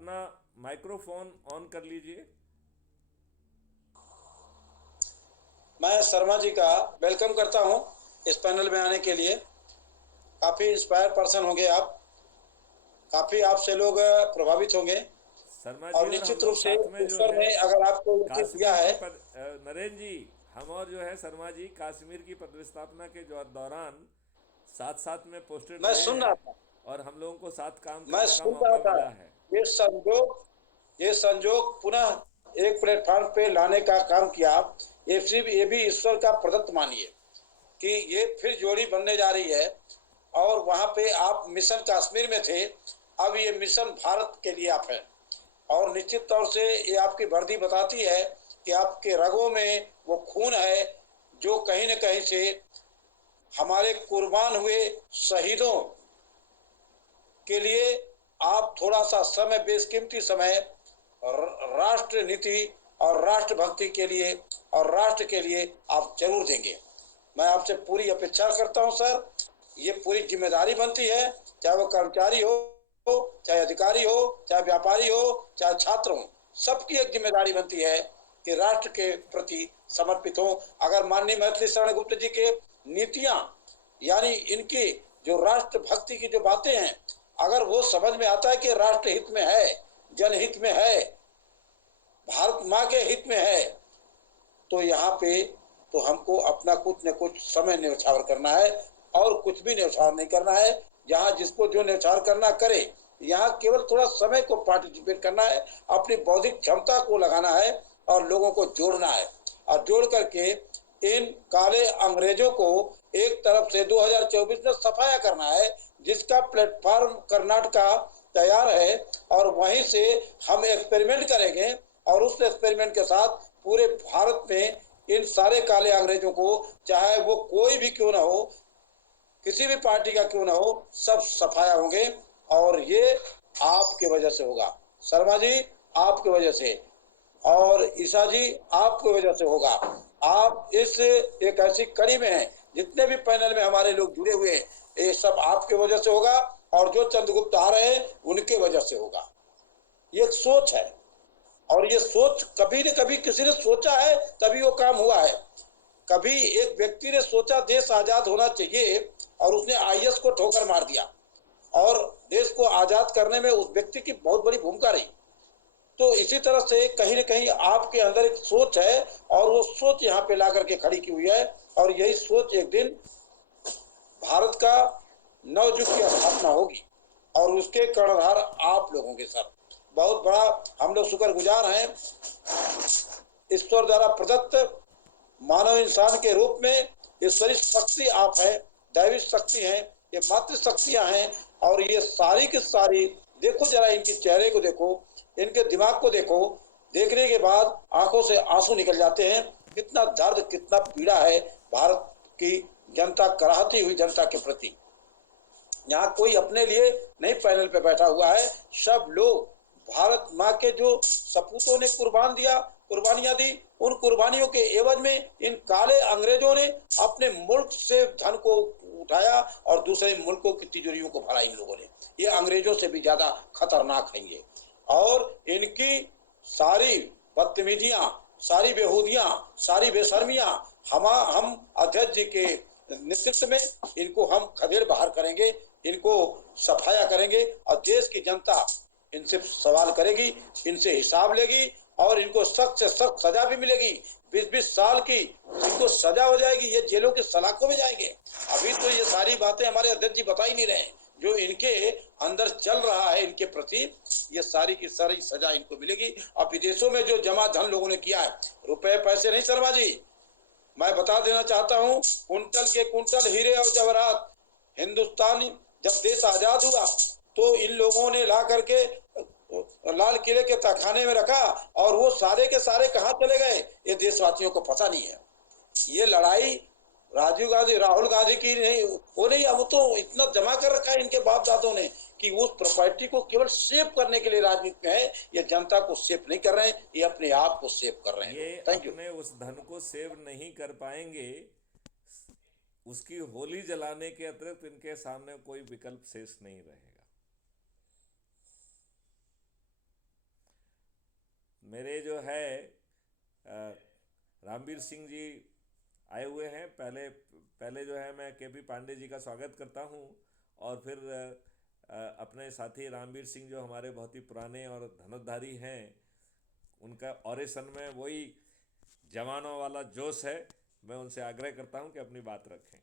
अपना microphone on कर लीजिए। मैं शर्मा जी का वेलकम करता हूं इस पैनल में आने के लिए। काफ़ी इंस्पायर पर्सन होंगे आप, काफ़ी आपसे लोग प्रभावित होंगे। शर्मा जी और और हम निश्चित रूप लोग से साथ में जो ईश्वर है ने अगर आपको ये चीज़ दिया कश्मीर है। की नरेंद्र जी, हम और जो है शर्मा जी कश्मीर की प्रतिष्ठापना के जो दौरान साथ साथ में पोस्टेड मैं रहे सुन हैं रहा था और हम लोगों को साथ काम मैं करने का सुन रहा मौका था मिला है। ये संजोग पुनः एक प्लेटफॉर्म पे लाने का काम किया। ये भी ईश्वर का प्रदत्त मानिए कि ये फिर जोड़ी बनने जा रही है। और वहां पे आप मिशन कश्मीर में थे, अब ये मिशन भारत के लिए आप हैं। और निश्चित तौर से ये आपकी वर्दी बताती है कि आपके रगों में वो खून है जो कहीं न कहीं से हमारे कुर्बान हुए शहीदों के लिए आप थोड़ा सा समय, बेशकीमती समय राष्ट्र नीति और राष्ट्रभक्ति के लिए और राष्ट्र के लिए आप जरूर देंगे। मैं आपसे पूरी अपेक्षा करता हूं सर। ये पूरी जिम्मेदारी बनती है, चाहे वो कर्मचारी हो, चाहे अधिकारी हो, चाहे व्यापारी हो, चाहे छात्र हो, सबकी एक जिम्मेदारी बनती है कि राष्ट्र के प्रति समर्पित हो। अगर माननीय मैथिली शरण गुप्त जी के नीतियां, यानी इनकी जो राष्ट्र भक्ति की जो बातें हैं, अगर वो समझ में आता है कि राष्ट्र हित में है, जनहित में है, भारत माँ के हित में है, तो यहाँ पे तो हमको अपना कुछ न कुछ समय न्यौछावर करना है और कुछ भी न्यौछावर नहीं करना है। जहाँ जिसको जो न्यौछावर करना करे, यहाँ केवल थोड़ा समय को पार्टिसिपेट करना है, अपनी बौद्धिक क्षमता को लगाना है और लोगों को जोड़ना है। और जोड़ करके इन काले अंग्रेजों को एक तरफ से 2024 में सफाया करना है, जिसका प्लेटफॉर्म कर्नाटका तैयार है। और वहीं से हम एक्सपेरिमेंट करेंगे और उस एक्सपेरिमेंट के साथ पूरे भारत में इन सारे काले अंग्रेजों को, चाहे वो कोई भी क्यों ना हो, किसी भी पार्टी का क्यों ना हो, सब सफाया होंगे। और ये आपके वजह से होगा शर्मा जी, आपके वजह से। और ईसा जी, आपकी वजह से होगा। आप इस एक ऐसी कड़ी में हैं, जितने भी पैनल में हमारे लोग जुड़े हुए हैं, ये सब आपके वजह से होगा। और जो चंद्रगुप्त आ रहे हैं उनके वजह से होगा। ये एक सोच है, और ये सोच कभी न कभी किसी ने सोचा है, तभी वो काम हुआ है। कभी एक व्यक्ति ने सोचा देश आजाद होना चाहिए और उसने आईएस को ठोकर मार दिया, और देश को आजाद करने में उस व्यक्ति की बहुत बड़ी भूमिका रही। तो इसी तरह से कहीं न कहीं आपके अंदर एक सोच है, और वो सोच यहाँ पे ला करके खड़ी की हुई है। और यही सोच एक दिन भारत का नवयुग की स्थापना होगी, और उसके कर्णधार आप लोग होंगे सर। बहुत बड़ा हम लोग शुक्रगुजार हैं ईश्वर द्वारा प्रदत्त मानव इंसान के रूप में। ईश्वरी शक्ति आप हैं, दैवी शक्ति हैं, ये मातृ शक्तियां हैं। और ये सारी की सारी, देखो जरा इनके चेहरे को देखो, इनके दिमाग को देखो, देखने के बाद आंखों से आंसू निकल जाते हैं। कितना दर्द, कितना पीड़ा है भारत की जनता, कराहती हुई जनता के प्रति। यहाँ कोई अपने लिए नहीं पैनल पे बैठा हुआ है, सब लोग भारत माँ के जो सपूतों ने कुर्बानियां दी, उन कुर्बानियों के एवज में इन काले अंग्रेजों ने अपने मुल्क से धन को उठाया और दूसरे मुल्कों की तिजोरियों को भरा इन लोगों ने। ये अंग्रेजों से भी ज्यादा खतरनाक है ये। और इनकी सारी बदतमीजियां, सारी बेहूदियां, सारी बेशर्मियां हम अध्यक्ष जी के नेतृत्व में इनको हम खदेड़ बाहर करेंगे, इनको सफाया करेंगे। और देश की जनता इनसे सवाल करेगी, इनसे हिसाब लेगी, और इनको सख्त से सख्त सजा भी मिलेगी। 20-20 साल की इनको सजा हो जाएगी, ये जेलों के सलाखों में जाएंगे। अभी तो ये सारी बातें हमारे अध्यक्ष जी बता ही नहीं रहे हैं, जो इनके अंदर चल रहा है इनके प्रति, ये सारी की सारी सजा इनको मिलेगी। और विदेशों में जो जमा धन लोगों ने किया है, रुपए पैसे नहीं शर्मा जी, मैं बता देना चाहता हूं, कुंटल के कुंटल हीरे और जवाहरात हिंदुस्तान जब देश आजाद हुआ तो इन लोगों ने ला करके लाल किले के तहखाने में रखा, और वो सारे के सारे कहां चले गए ये देशवासियों को पता नहीं है। ये लड़ाई राजीव गांधी, राहुल गांधी की नहीं, वो नहीं, अब तो इतना जमा कर रखा है इनके बाप दादों ने कि उस प्रॉपर्टी को केवल सेव करने के लिए राजनीति में है। ये जनता को सेव नहीं कर रहे हैं, ये अपने आप को सेव कर रहे हैं ये लोग। Thank you. अपने उस धन को सेव नहीं कर पाएंगे, उसकी होली जलाने के अतिरिक्त इनके सामने कोई विकल्प शेष नहीं रहेगा। मेरे जो है रामवीर सिंह जी आए हुए हैं। पहले पहले जो है मैं के पी पांडे जी का स्वागत करता हूं, और फिर अपने साथी रामवीर सिंह जो हमारे बहुत ही पुराने और धनुर्धारी हैं, उनका ऑरेशन में वही जवानों वाला जोश है। मैं उनसे आग्रह करता हूं कि अपनी बात रखें।